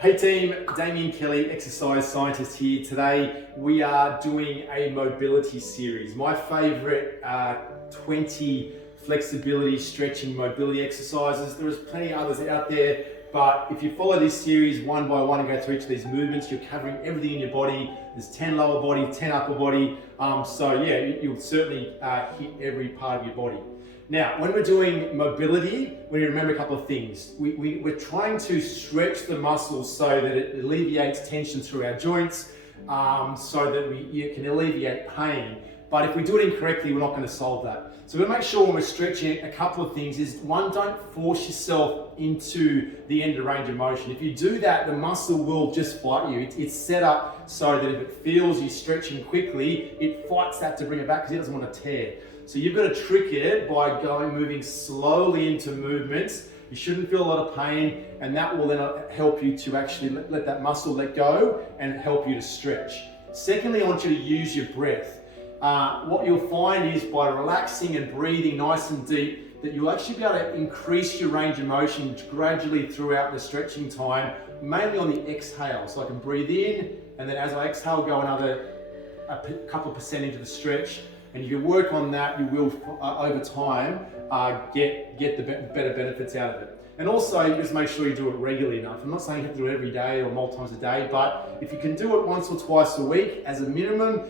Hey team, Damien Kelly, exercise scientist here. Today we are doing a mobility series. My favorite 20 flexibility, stretching, mobility exercises. There's plenty of others out there, but if you follow this series one by one and go through each of these movements, you're covering everything in your body. There's 10 lower body, 10 upper body. So yeah, you'll certainly hit every part of your body. Now, when we're doing mobility, we need to remember a couple of things. We're trying to stretch the muscles so that it alleviates tension through our joints, so that you can alleviate pain. But if we do it incorrectly, we're not going to solve that. So we're going to make sure when we're stretching, a couple of things is, one, don't force yourself into the end of range of motion. If you do that, the muscle will just fight you. It's set up so that if it feels you stretching quickly, it fights that to bring it back because it doesn't want to tear. So you've got to trick it by moving slowly into movements. You shouldn't feel a lot of pain, and that will then help you to actually let that muscle let go and help you to stretch. Secondly, I want you to use your breath. What you'll find is by relaxing and breathing nice and deep, that you'll actually be able to increase your range of motion gradually throughout the stretching time, mainly on the exhale. So I can breathe in, and then as I exhale, go a couple of percent into the stretch. And if you work on that, you will, over time, get the better benefits out of it. And also, you just make sure you do it regularly enough. I'm not saying you have to do it every day or multiple times a day, but if you can do it once or twice a week as a minimum,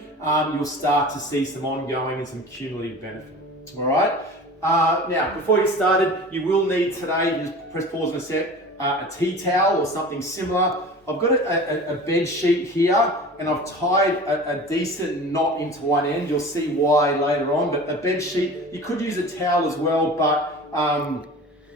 you'll start to see some ongoing and some cumulative benefit. All right? Now, before you get started, you will need today, just press pause in a sec, a tea towel or something similar. I've got a bed sheet here, and I've tied a decent knot into one end. You'll see why later on, but a bed sheet, you could use a towel as well, but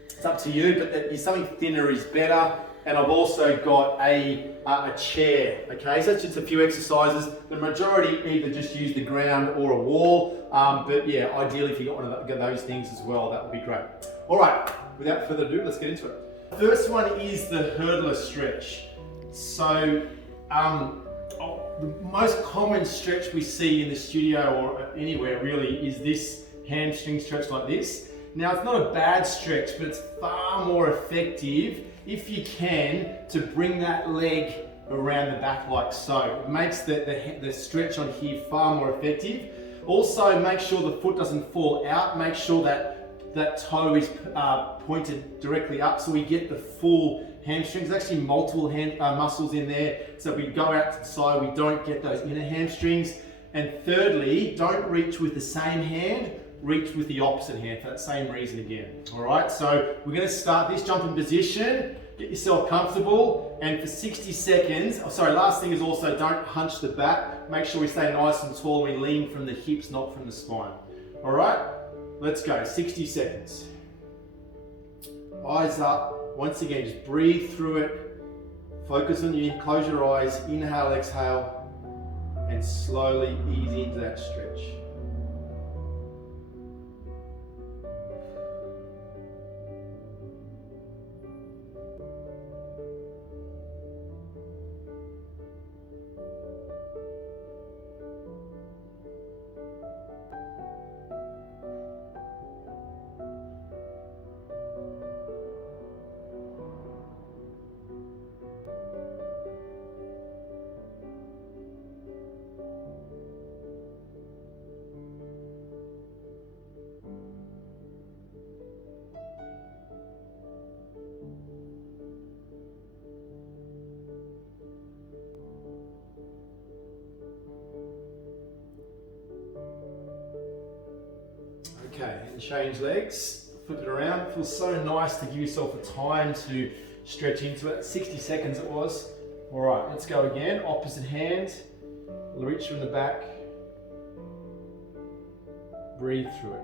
it's up to you, but something thinner is better. And I've also got a chair, okay? So that's just a few exercises. The majority either just use the ground or a wall, but yeah, ideally if you got one of those things as well, that would be great. All right, without further ado, let's get into it. First one is the hurdler stretch. So, the most common stretch we see in the studio or anywhere really is this hamstring stretch like this. Now, it's not a bad stretch, but it's far more effective if you can to bring that leg around the back like so. It makes the stretch on here far more effective. Also, make sure the foot doesn't fall out. Make sure that toe is pointed directly up so we get the full hamstrings. There's actually multiple muscles in there, so we go out to the side, we don't get those inner hamstrings. And thirdly, don't reach with the same hand, reach with the opposite hand for that same reason again. All right, so we're going to start this jumping position, get yourself comfortable, and for 60 seconds, last thing is also don't hunch the back. Make sure we stay nice and tall, we lean from the hips, not from the spine. All right, let's go, 60 seconds. Eyes up. Once again, just breathe through it. Focus on you, close your eyes, inhale, exhale, and slowly ease into that stretch. Okay, and change legs, flip it around. It feels so nice to give yourself a time to stretch into it. 60 seconds it was. All right, let's go again. Opposite hand, reach from the back, breathe through it.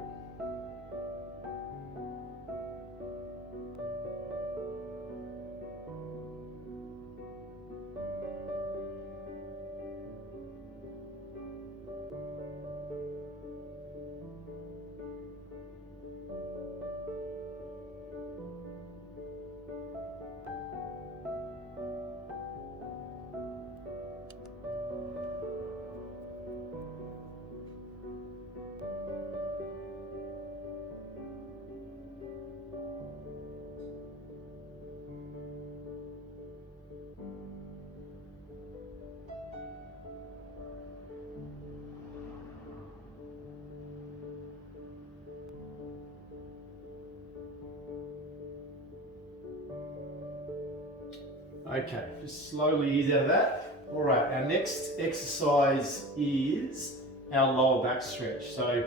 Okay, just slowly ease out of that. All right, our next exercise is our lower back stretch. So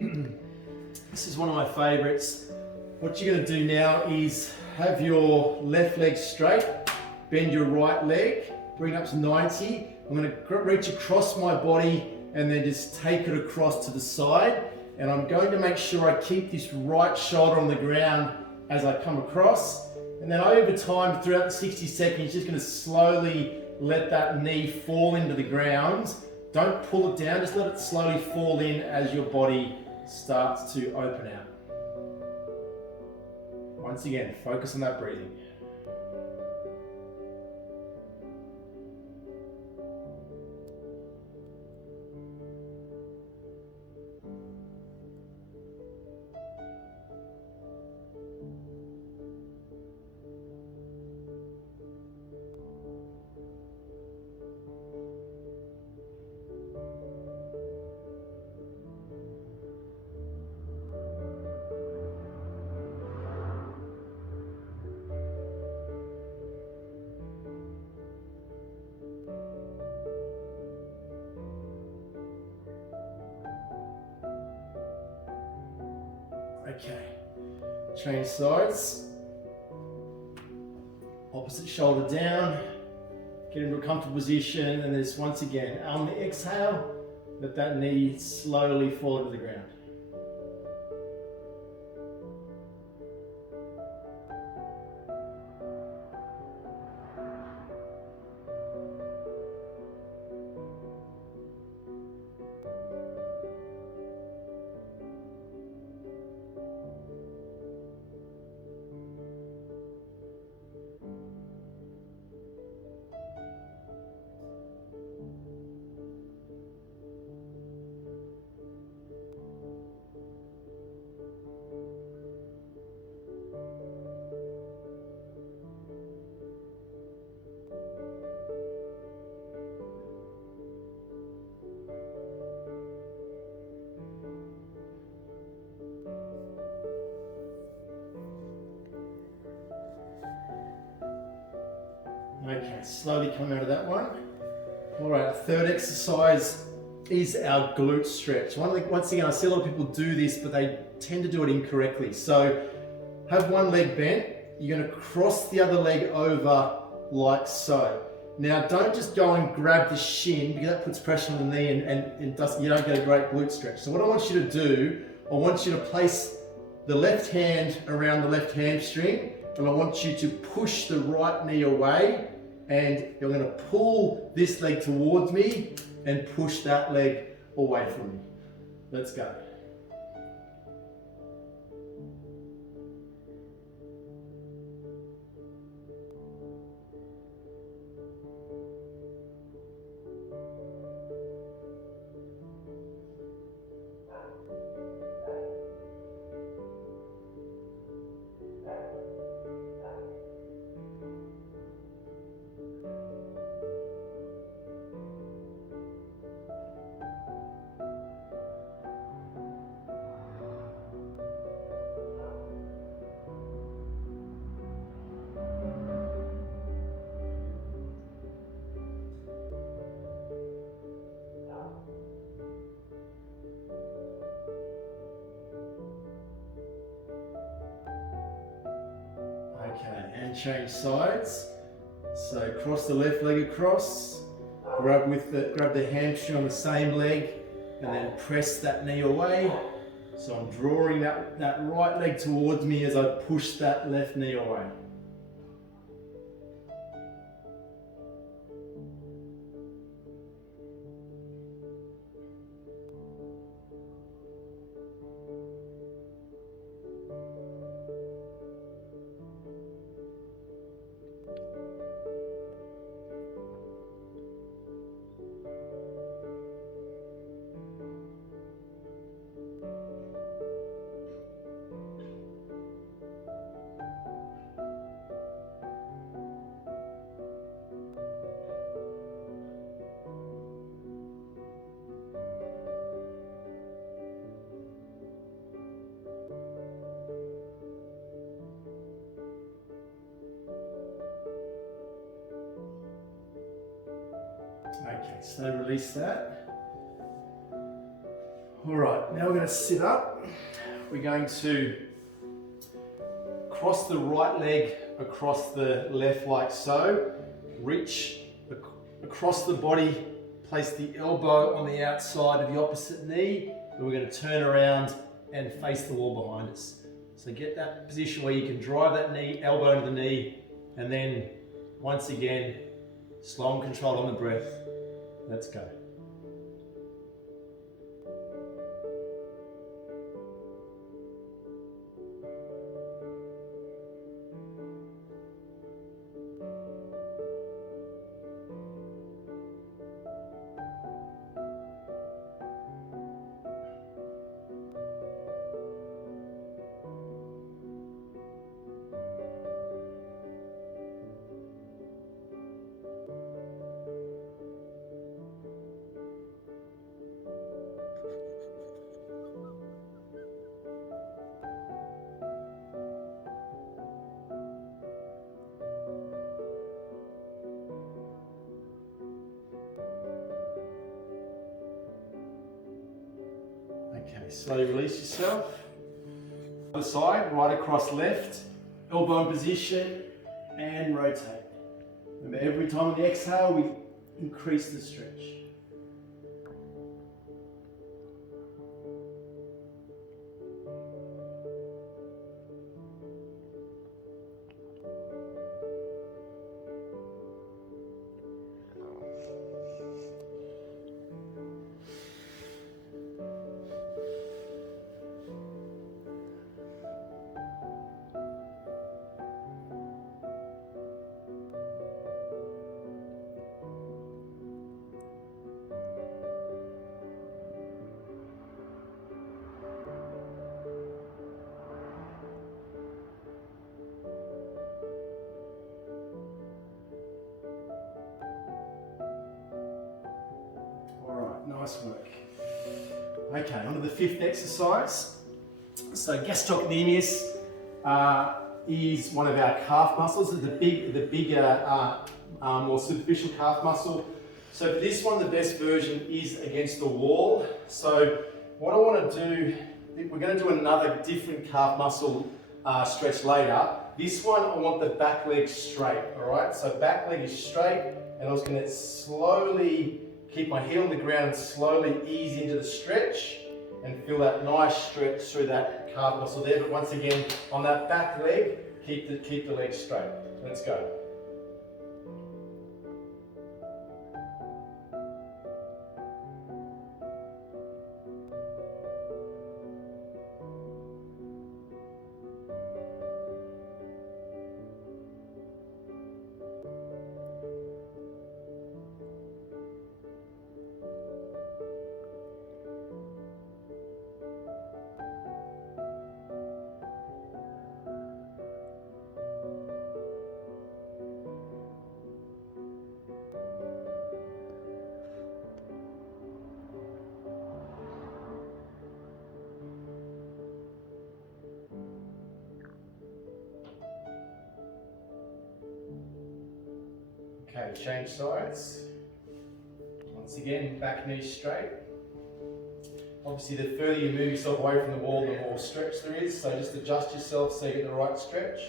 this is one of my favorites. What you're gonna do now is have your left leg straight, bend your right leg, bring it up to 90. I'm gonna reach across my body and then just take it across to the side. And I'm going to make sure I keep this right shoulder on the ground as I come across. And then over time, throughout the 60 seconds, just gonna slowly let that knee fall into the ground. Don't pull it down, just let it slowly fall in as your body starts to open out. Once again, focus on that breathing. Okay, change sides. Opposite shoulder down. Get into a comfortable position, and this once again, on the exhale, let that knee slowly fall to the ground. Okay, slowly come out of that one. All right, third exercise is our glute stretch. Once again, I see a lot of people do this, but they tend to do it incorrectly. So have one leg bent. You're going to cross the other leg over like so. Now, don't just go and grab the shin because that puts pressure on the knee and you don't get a great glute stretch. So what I want you to do, I want you to place the left hand around the left hamstring, and I want you to push the right knee away, and you're going to pull this leg towards me and push that leg away from me. Let's go. Okay, and change sides. So cross the left leg across, grab the hamstring on the same leg, and then press that knee away. So I'm drawing that right leg towards me as I push that left knee away. Okay, so release that. All right, now we're going to sit up. We're going to cross the right leg across the left like so. Reach across the body, place the elbow on the outside of the opposite knee, and we're going to turn around and face the wall behind us. So get that position where you can drive that knee, elbow into the knee, and then once again, slow and controlled on the breath. Let's go. Okay, slowly release yourself. Other side, right across left, elbow in position, and rotate. Remember, every time on the exhale, we increase the stretch. Nice work. Okay, on to the fifth exercise. So gastrocnemius is one of our calf muscles. It's the bigger, more superficial calf muscle. So for this one, the best version is against the wall. So what I want to do, we're going to do another different calf muscle stretch later. This one, I want the back leg straight, all right? So back leg is straight, and I was going to slowly keep my heel on the ground and slowly ease into the stretch and feel that nice stretch through that calf muscle there. But once again, on that back leg, keep the leg straight. Let's go. Okay, change sides. Once again, back knee straight. Obviously, the further you move yourself away from the wall, the more stretch there is. So just adjust yourself so you get the right stretch.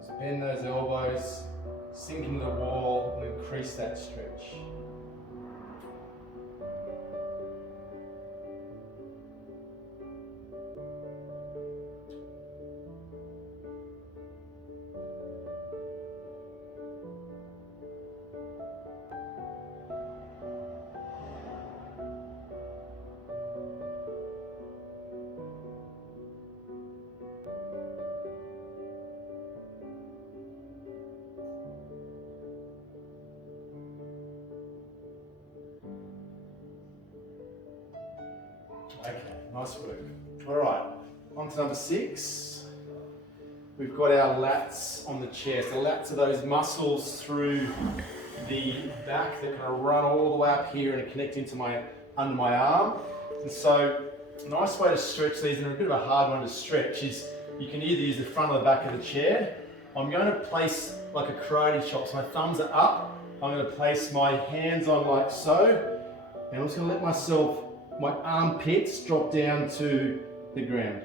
Just bend those elbows, sink into the wall, and increase that stretch. Okay, nice work. All right, on to number 6. We've got our lats on the chest. The lats are those muscles through the back that kind of run all the way up here and connect into my under my arm. And so a nice way to stretch these, and a bit of a hard one to stretch, is you can either use the front or the back of the chair. I'm going to place like a karate chop, so my thumbs are up. I'm going to place my hands on like so, and I'm just going to let my armpits drop down to the ground.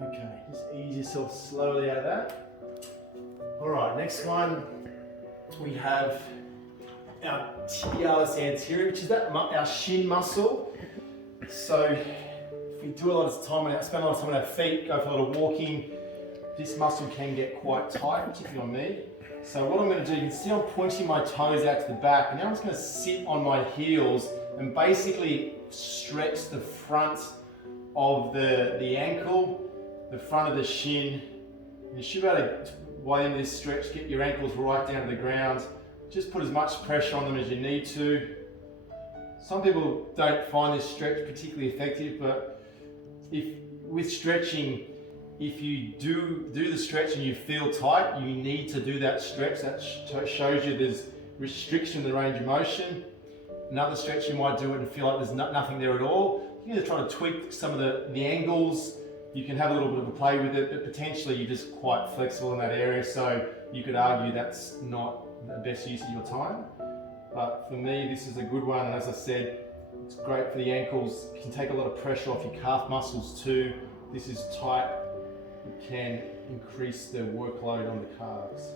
Okay, just ease yourself slowly out of that. All right, next one, we have our tibialis anterior, which is our shin muscle. So if we do a lot of time, spend a lot of time on our feet, go for a lot of walking, this muscle can get quite tight, particularly on me. So what I'm going to do, you can see I'm pointing my toes out to the back, and now I'm just going to sit on my heels and basically stretch the front of the ankle, the front of the shin. And you should be able to, while in this stretch, get your ankles right down to the ground. Just put as much pressure on them as you need to. Some people don't find this stretch particularly effective, but with stretching, if you do the stretch and you feel tight, you need to do that stretch. That shows you there's restriction in the range of motion. Another stretch, you might do it and feel like there's nothing there at all. You need to try to tweak some of the angles. You can have a little bit of a play with it, but potentially you're just quite flexible in that area. So you could argue that's not the best use of your time. But for me, this is a good one. And as I said, it's great for the ankles. You can take a lot of pressure off your calf muscles too. This is tight. It can increase the workload on the calves.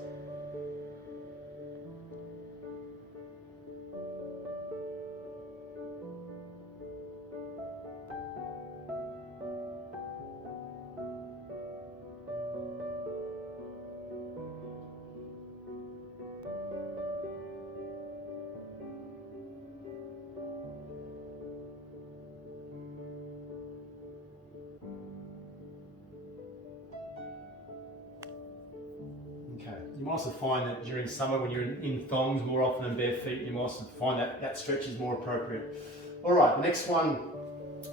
Okay. You might also find that during summer when you're in thongs more often than bare feet, you might also find that stretch is more appropriate. All right, next one,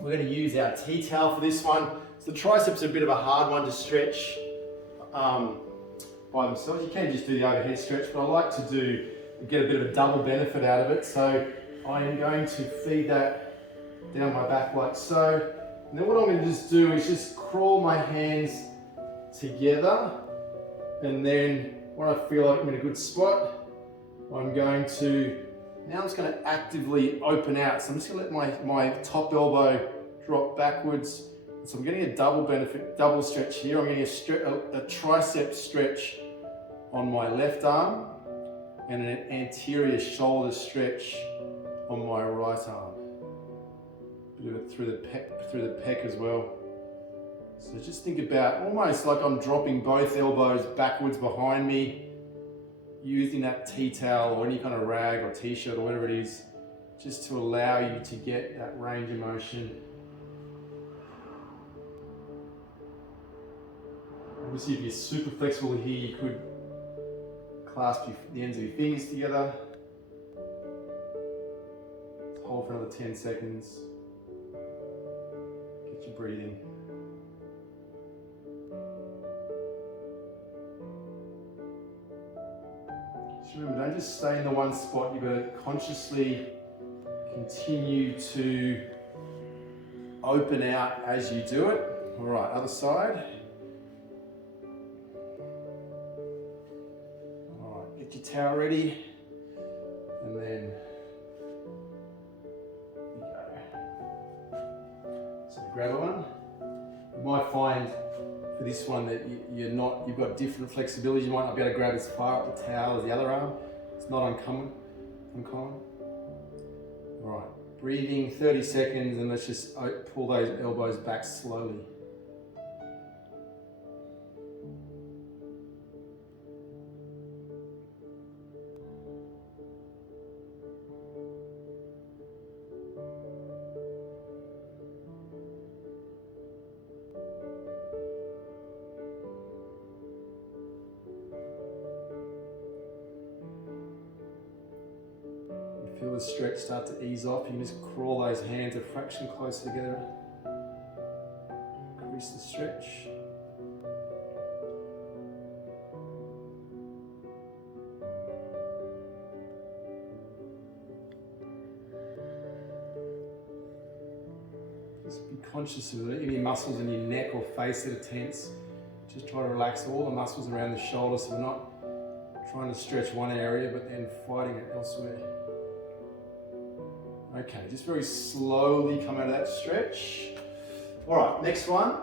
we're going to use our T-towel for this one. So the triceps are a bit of a hard one to stretch by themselves. You can just do the overhead stretch, but I like to get a bit of a double benefit out of it. So I am going to feed that down my back like so. And then what I'm going to just do is just crawl my hands together. And then when I feel like I'm in a good spot, I'm going to actively open out. So I'm just going to let my top elbow drop backwards. So I'm getting a double stretch here. I'm getting a tricep stretch on my left arm and an anterior shoulder stretch on my right arm. A bit of it through the pec as well. So just think about almost like I'm dropping both elbows backwards behind me, using that T-towel or any kind of rag or T-shirt or whatever it is, just to allow you to get that range of motion. Obviously, if you're super flexible here, you could clasp the ends of your fingers together. Hold for another 10 seconds. Get your breathing. Remember, don't just stay in the one spot. You've got to consciously continue to open out as you do it. All right, other side. All right, get your towel ready. And then grab one. You might find for this one that you've got different flexibility. You might not be able to grab as far up the towel as the other arm. It's not uncommon. All right, breathing 30 seconds, and let's just pull those elbows back slowly. Feel the stretch start to ease off. You can just crawl those hands a fraction closer together. Increase the stretch. Just be conscious of any muscles in your neck or face that are tense. Just try to relax all the muscles around the shoulder so we're not trying to stretch one area but then fighting it elsewhere. Okay, just very slowly come out of that stretch. All right, next one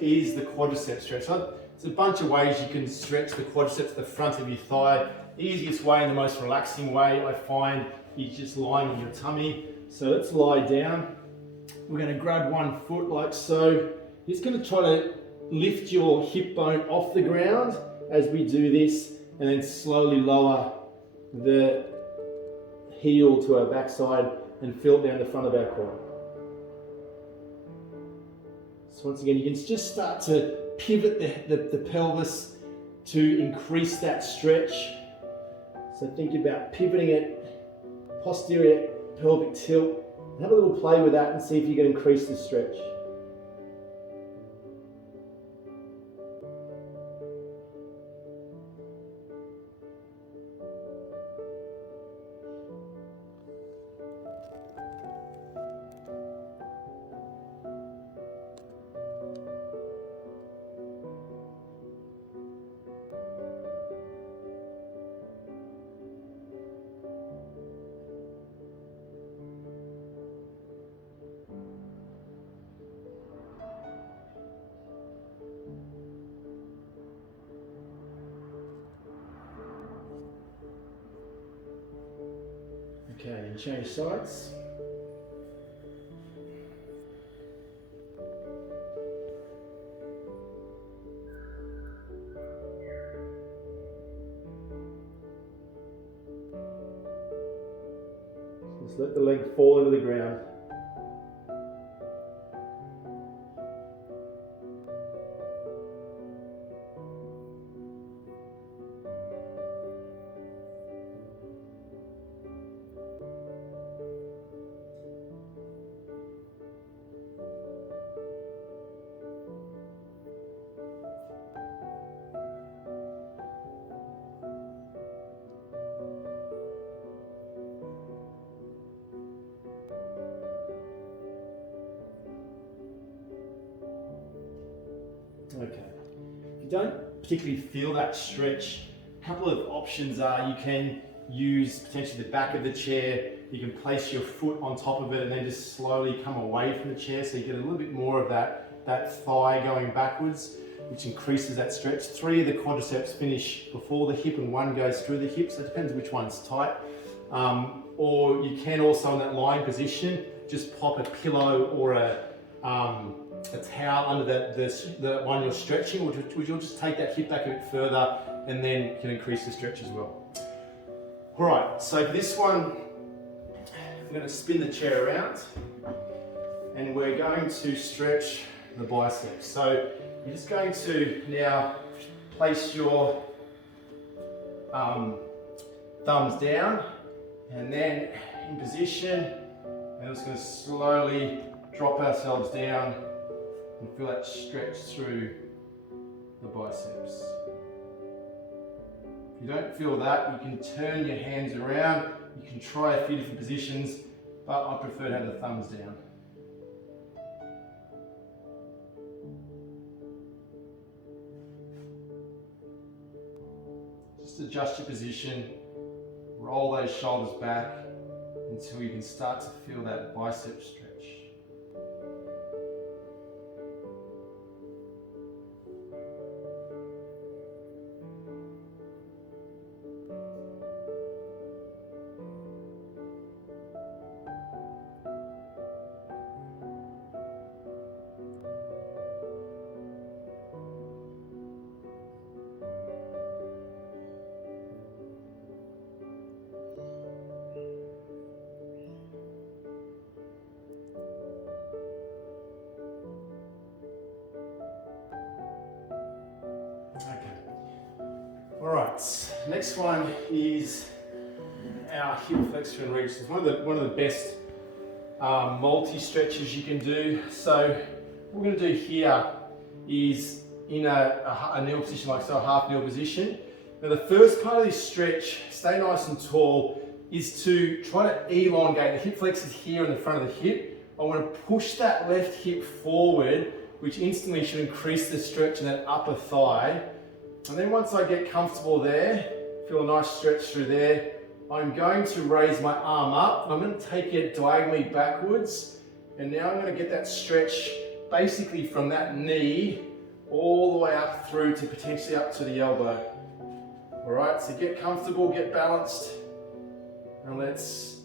is the quadricep stretch. So there's a bunch of ways you can stretch the quadriceps to the front of your thigh. The easiest way and the most relaxing way I find is just lying on your tummy. So let's lie down. We're going to grab one foot like so. You're just going to try to lift your hip bone off the ground as we do this, and then slowly lower the heel to our backside and feel it down the front of our quad. So once again, you can just start to pivot the pelvis to increase that stretch. So think about pivoting it, posterior pelvic tilt. Have a little play with that and see if you can increase the stretch. Okay, and change sides. Just let the leg fall into the ground. Okay. If you don't particularly feel that stretch, a couple of options are you can use potentially the back of the chair, you can place your foot on top of it and then just slowly come away from the chair so you get a little bit more of that thigh going backwards, which increases that stretch. 3 of the quadriceps finish before the hip and 1 goes through the hip, so it depends which one's tight. Or you can also in that lying position just pop a pillow or a towel under the one you're stretching, which you'll just take that hip back a bit further and then can increase the stretch as well. All right, so for this one, I'm going to spin the chair around and we're going to stretch the biceps. So you're just going to now place your thumbs down and then in position, and we're just going to slowly drop ourselves down and feel that stretch through the biceps. If you don't feel that, you can turn your hands around. You can try a few different positions, but I prefer to have the thumbs down. Just adjust your position, roll those shoulders back until you can start to feel that bicep stretch. next one is our hip flexor and reach. It's one of the best multi-stretches you can do. So what we're going to do here is in a kneel position, like so, a half kneel position. Now the first part of this stretch, stay nice and tall, is to try to elongate. The hip flexors here in the front of the hip. I want to push that left hip forward, which instantly should increase the stretch in that upper thigh. And then once I get comfortable there, feel a nice stretch through there, I'm going to raise my arm up. I'm going to take it diagonally backwards. And now I'm going to get that stretch basically from that knee all the way up through to potentially up to the elbow. All right, so get comfortable, get balanced, and let's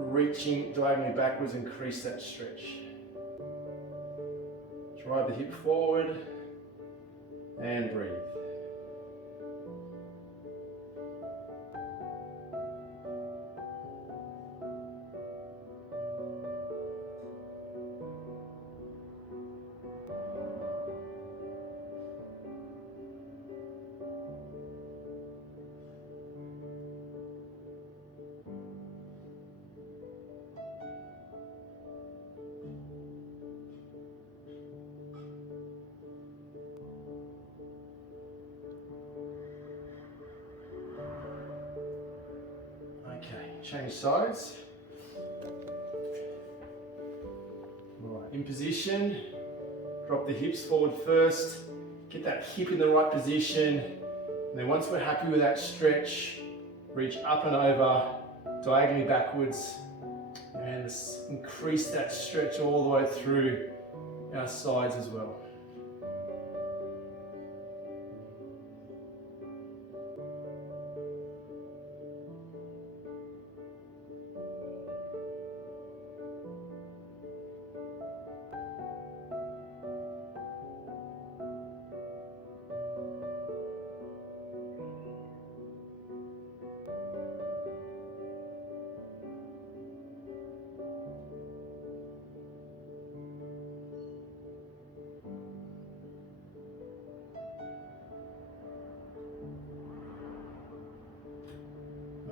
reaching diagonally backwards, increase that stretch. Drive the hip forward and breathe. Okay, change sides. All right, in position, drop the hips forward first, get that hip in the right position, and then once we're happy with that stretch, reach up and over, diagonally backwards, and increase that stretch all the way through our sides as well.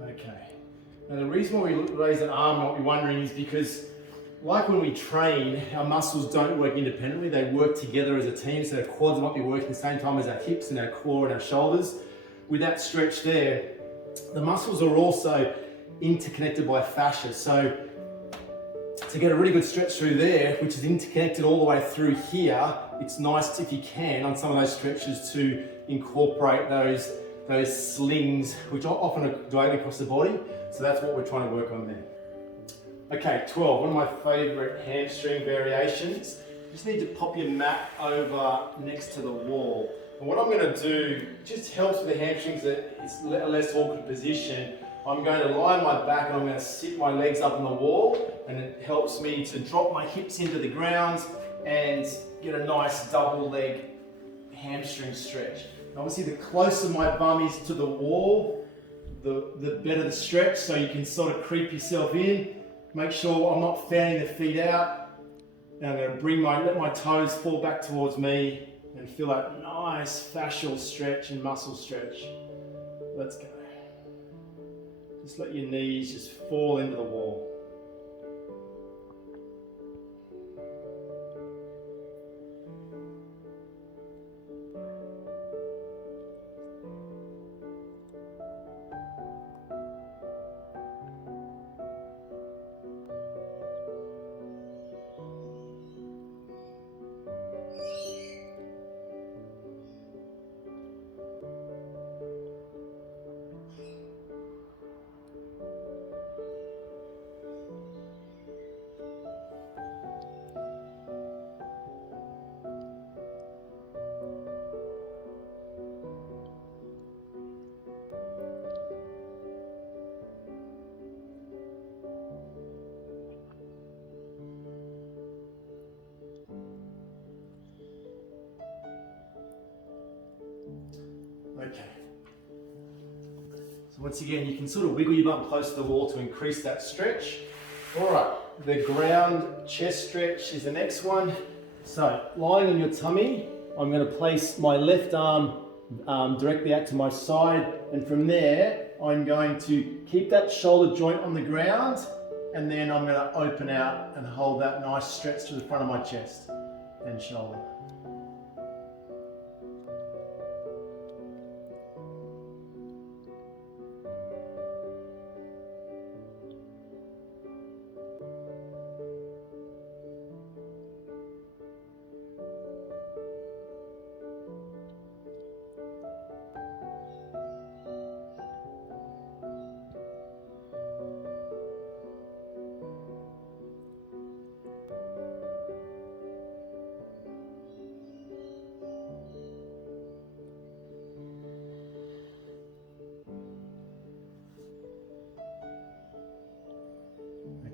Okay. Now the reason why we raise an arm, you might be wondering, is because like when we train, our muscles don't work independently, they work together as a team. So our quads might be working at the same time as our hips and our core and our shoulders. With that stretch there, the muscles are also interconnected by fascia. So to get a really good stretch through there, which is interconnected all the way through here, it's nice if you can on some of those stretches to incorporate those slings, which often are diagonally across the body. So that's what we're trying to work on there. Okay, 12, one of my favorite hamstring variations. You just need to pop your mat over next to the wall. And what I'm going to do, just helps with the hamstrings, that it's a less awkward position. I'm going to lie on my back and I'm going to sit my legs up on the wall, and it helps me to drop my hips into the ground and get a nice double leg hamstring stretch. Obviously, the closer my bum is to the wall, the better the stretch, so you can sort of creep yourself in. Make sure I'm not fanning the feet out. And I'm going to let my toes fall back towards me and feel that nice fascial stretch and muscle stretch. Let's go. Just let your knees just fall into the wall. Okay. So once again, you can sort of wiggle your bum close to the wall to increase that stretch. All right, the ground chest stretch is the next one. So lying on your tummy, I'm going to place my left arm directly out to my side, and from there I'm going to keep that shoulder joint on the ground, and then I'm going to open out and hold that nice stretch to the front of my chest and shoulder.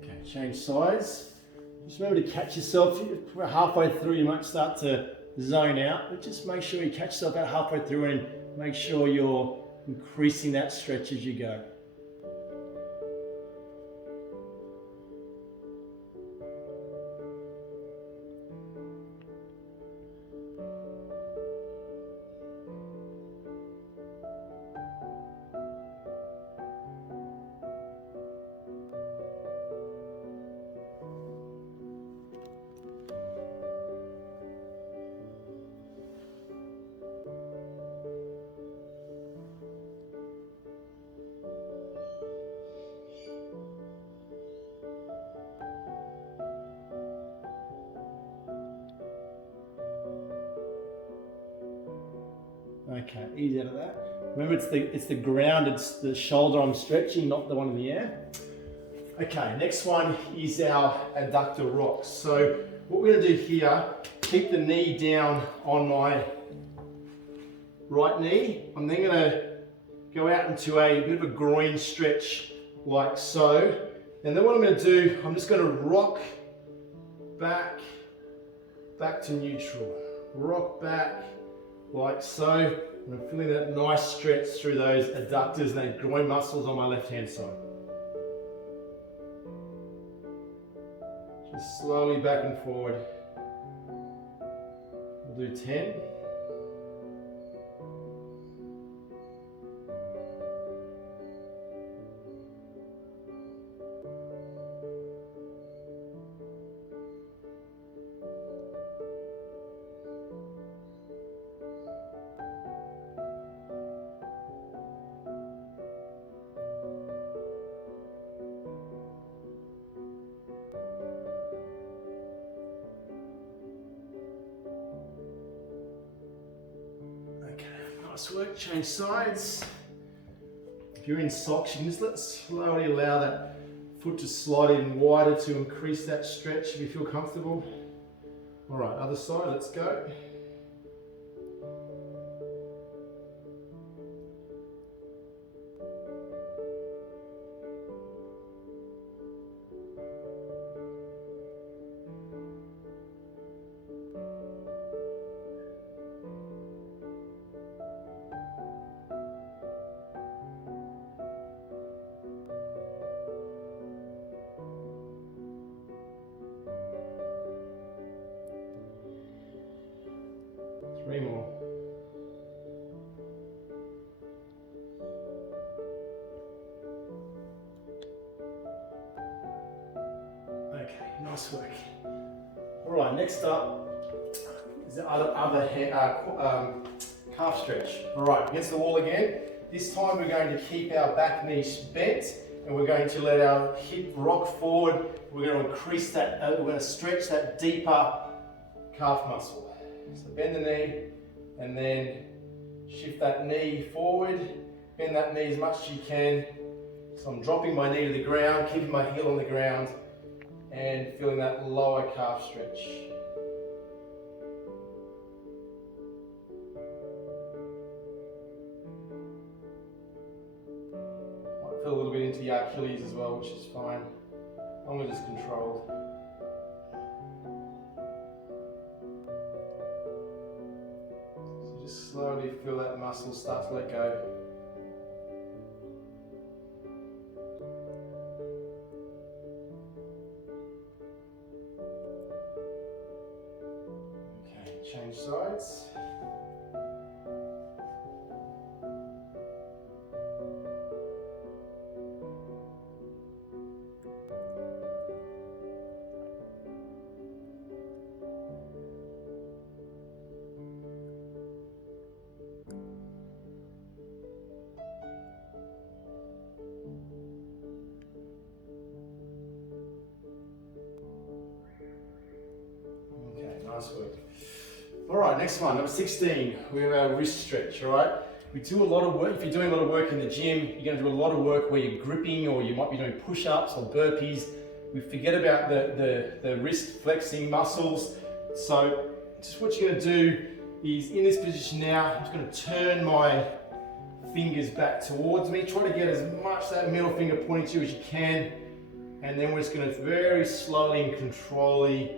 Okay, change sides. Just remember to catch yourself. Halfway through you might start to zone out, but just make sure you catch yourself out halfway through and make sure you're increasing that stretch as you go. Okay, easy out of that. Remember, it's the ground, it's the shoulder I'm stretching, not the one in the air. Okay, next one is our adductor rocks. So what we're going to do here, keep the knee down on my right knee. I'm then going to go out into a bit of a groin stretch like so. And then what I'm going to do, I'm just going to rock back to neutral. Rock back like so. And I'm feeling that nice stretch through those adductors and those groin muscles on my left hand side. Just slowly back and forward. We'll do 10. Nice work, change sides. If you're in socks, you can just slowly allow that foot to slide in wider to increase that stretch if you feel comfortable. All right, other side, let's go. Three more. Okay, nice work. All right, next up is the other hand, calf stretch. All right, against the wall again. This time we're going to keep our back knee bent and we're going to let our hip rock forward. We're going to increase that, we're going to stretch that deeper calf muscle. So bend the knee and then shift that knee forward. Bend that knee as much as you can. So I'm dropping my knee to the ground, keeping my heel on the ground and feeling that lower calf stretch. Might feel a little bit into the Achilles as well, which is fine, as long as it's controlled. Slowly feel that muscle start to let go. Okay, change sides. Nice work. All right, next one, number 16. We have our wrist stretch, all right? We do a lot of work. If you're doing a lot of work in the gym, you're going to do a lot of work where you're gripping, or you might be doing push-ups or burpees. We forget about the wrist flexing muscles. So just what you're going to do is, in this position now, I'm just going to turn my fingers back towards me. Try to get as much of that middle finger pointing to you as you can. And then we're just going to very slowly and controlled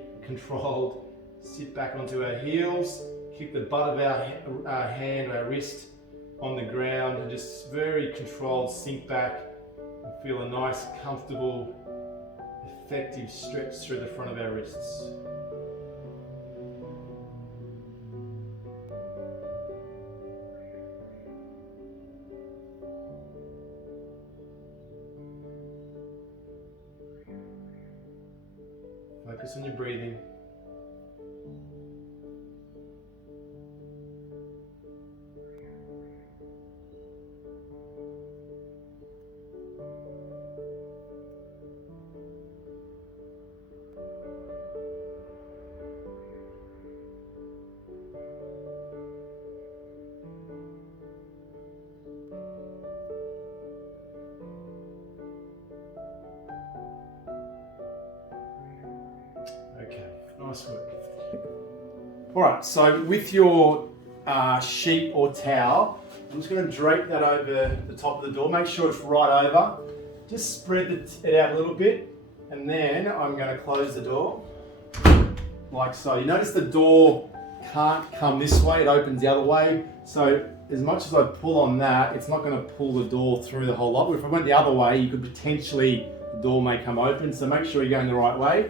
sit back onto our heels, kick the butt of our hand or our wrist on the ground, and just very controlled sink back and feel a nice, comfortable, effective stretch through the front of our wrists. Focus on your breathing. Okay, nice work. All right, so with your sheet or towel, I'm just going to drape that over the top of the door. Make sure it's right over. Just spread it out a little bit, and then I'm going to close the door like so. You notice the door can't come this way, it opens the other way. So as much as I pull on that, it's not going to pull the door through the whole lot. But if I went the other way, you could potentially, the door may come open. So make sure you're going the right way.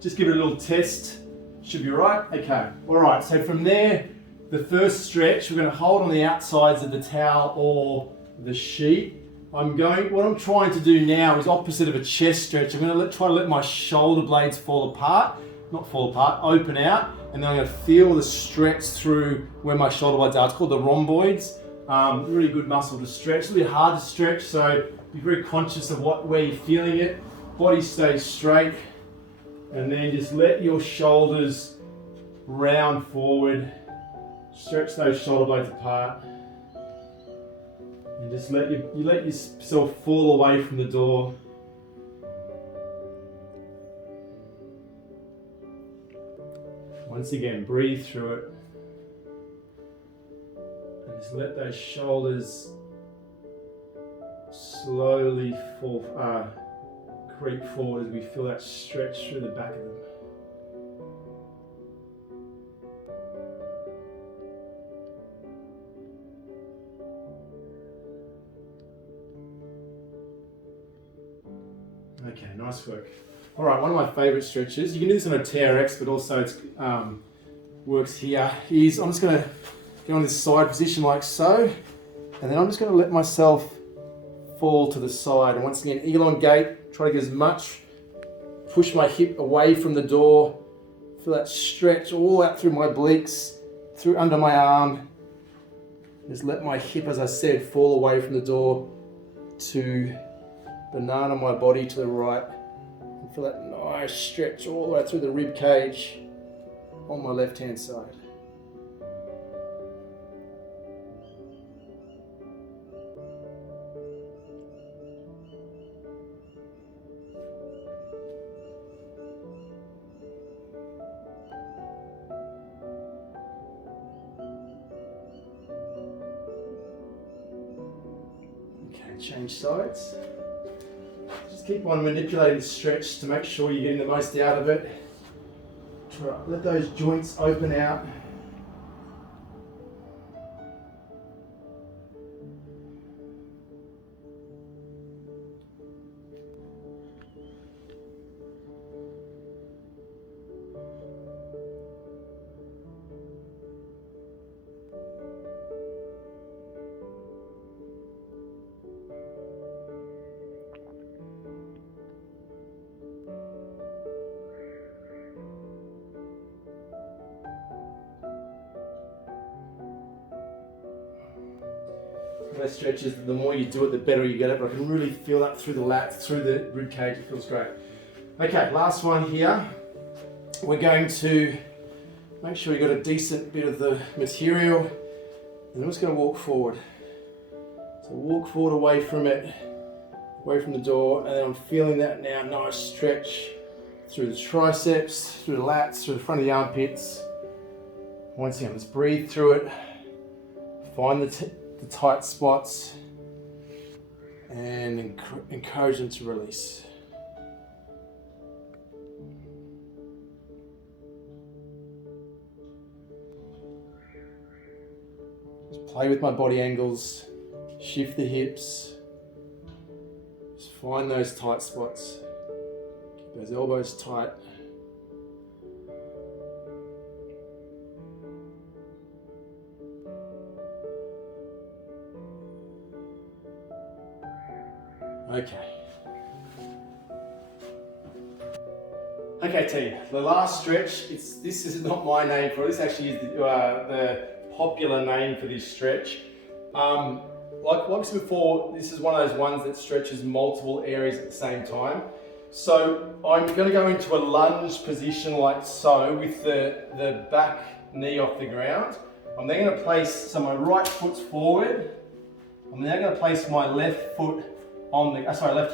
Just give it a little test. Should be right. Okay. All right. So from there, the first stretch, we're going to hold on the outsides of the towel or the sheet. What I'm trying to do now is opposite of a chest stretch. I'm going to try to let my shoulder blades fall apart, not fall apart, open out, and then I'm going to feel the stretch through where my shoulder blades are. It's called the rhomboids. Really good muscle to stretch. It's a little bit hard to stretch, so be very conscious of where you're feeling it. Body stays straight. And then just let your shoulders round forward, stretch those shoulder blades apart, and just let yourself fall away from the door. Once again, breathe through it, and just let those shoulders slowly creep forward as we feel that stretch through the back of them. Okay, nice work. All right, one of my favorite stretches, you can do this on a TRX, but also it works here, is I'm just going to get on this side position like so, and then I'm just going to let myself fall to the side. And once again, elongate. Try to get as much, push my hip away from the door, feel that stretch all out through my obliques, through under my arm. Just let my hip, as I said, fall away from the door to banana my body to the right. And feel that nice stretch all the way through the rib cage on my left hand side. Change sides. Just keep on manipulating the stretch to make sure you're getting the most out of it. Let those joints open out. Those stretches, the more you do it, the better you get it. But I can really feel that through the lats, through the rib cage. It feels great. Okay, last one here. We're going to Make sure you got a decent bit of the material. And I'm just going to walk forward. So walk forward away from it, away from the door, and then I'm feeling that now nice stretch through the triceps, through the lats, through the front of the armpits. Once again, let's breathe through it. Find the tight spots and encourage them to release. Just play with my body angles, shift the hips, just find those tight spots. Keep those elbows tight. Okay. Okay, team. The last stretch. This is not my name for it. This actually is the popular name for this stretch. Like I said before, this is one of those ones that stretches multiple areas at the same time. So I'm going to go into a lunge position like so, with the back knee off the ground. I'm then going to place, so my right foot's forward. I'm now going to place my left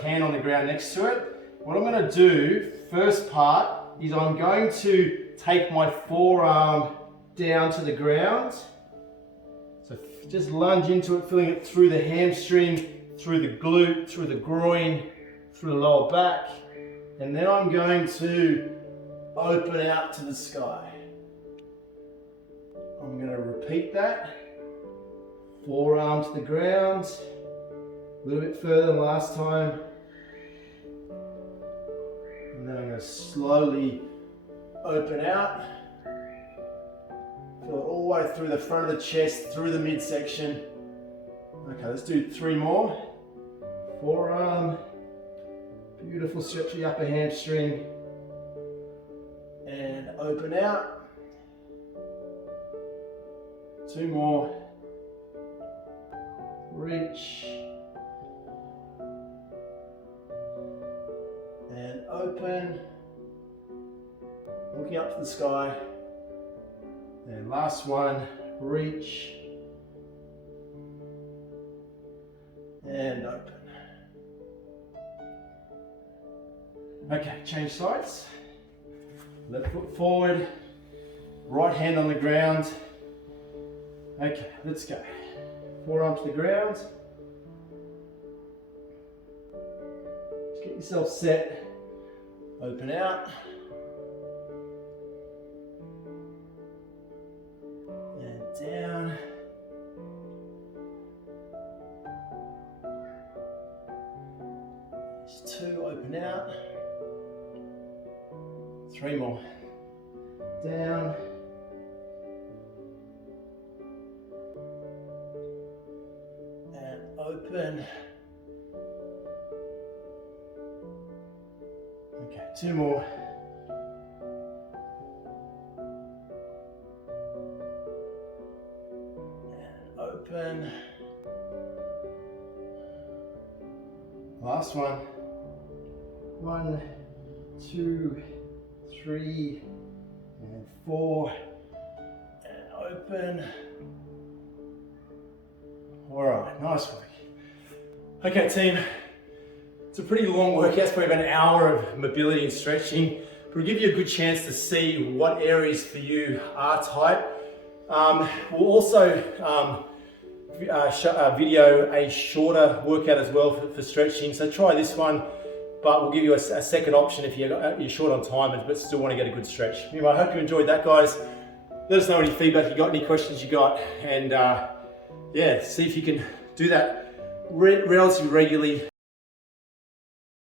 hand on the ground next to it. What I'm going to do, first part, is I'm going to take my forearm down to the ground. So just lunge into it, feeling it through the hamstring, through the glute, through the groin, through the lower back. And then I'm going to open out to the sky. I'm going to repeat that. Forearm to the ground. A little bit further than last time. And then I'm going to slowly open out. Feel it all the way through the front of the chest, through the midsection. Okay, let's do 3 more. Forearm. Beautiful stretch of the upper hamstring. And open out. 2 more. Reach. And open. Looking up to the sky. And last one, reach. And open. Okay, change sides. Left foot forward, right hand on the ground. Okay, let's go. Forearm to the ground. Just get yourself set. Open out. And down. There's 2, open out. 3 more. Down. And open. Okay, 2 more. And open. Last one. 1, 2, 3, and 4, and open. All right, nice work. Okay, team, it's a pretty long workout. It's probably about an hour of mobility and stretching, but it'll give you a good chance to see what areas for you are tight. We'll also video a shorter workout as well for stretching, so try this one. But we'll give you a second option if you're short on time but still want to get a good stretch. Anyway, I hope you enjoyed that, guys. Let us know any feedback you got, any questions you got, and yeah, see if you can do that relatively regularly.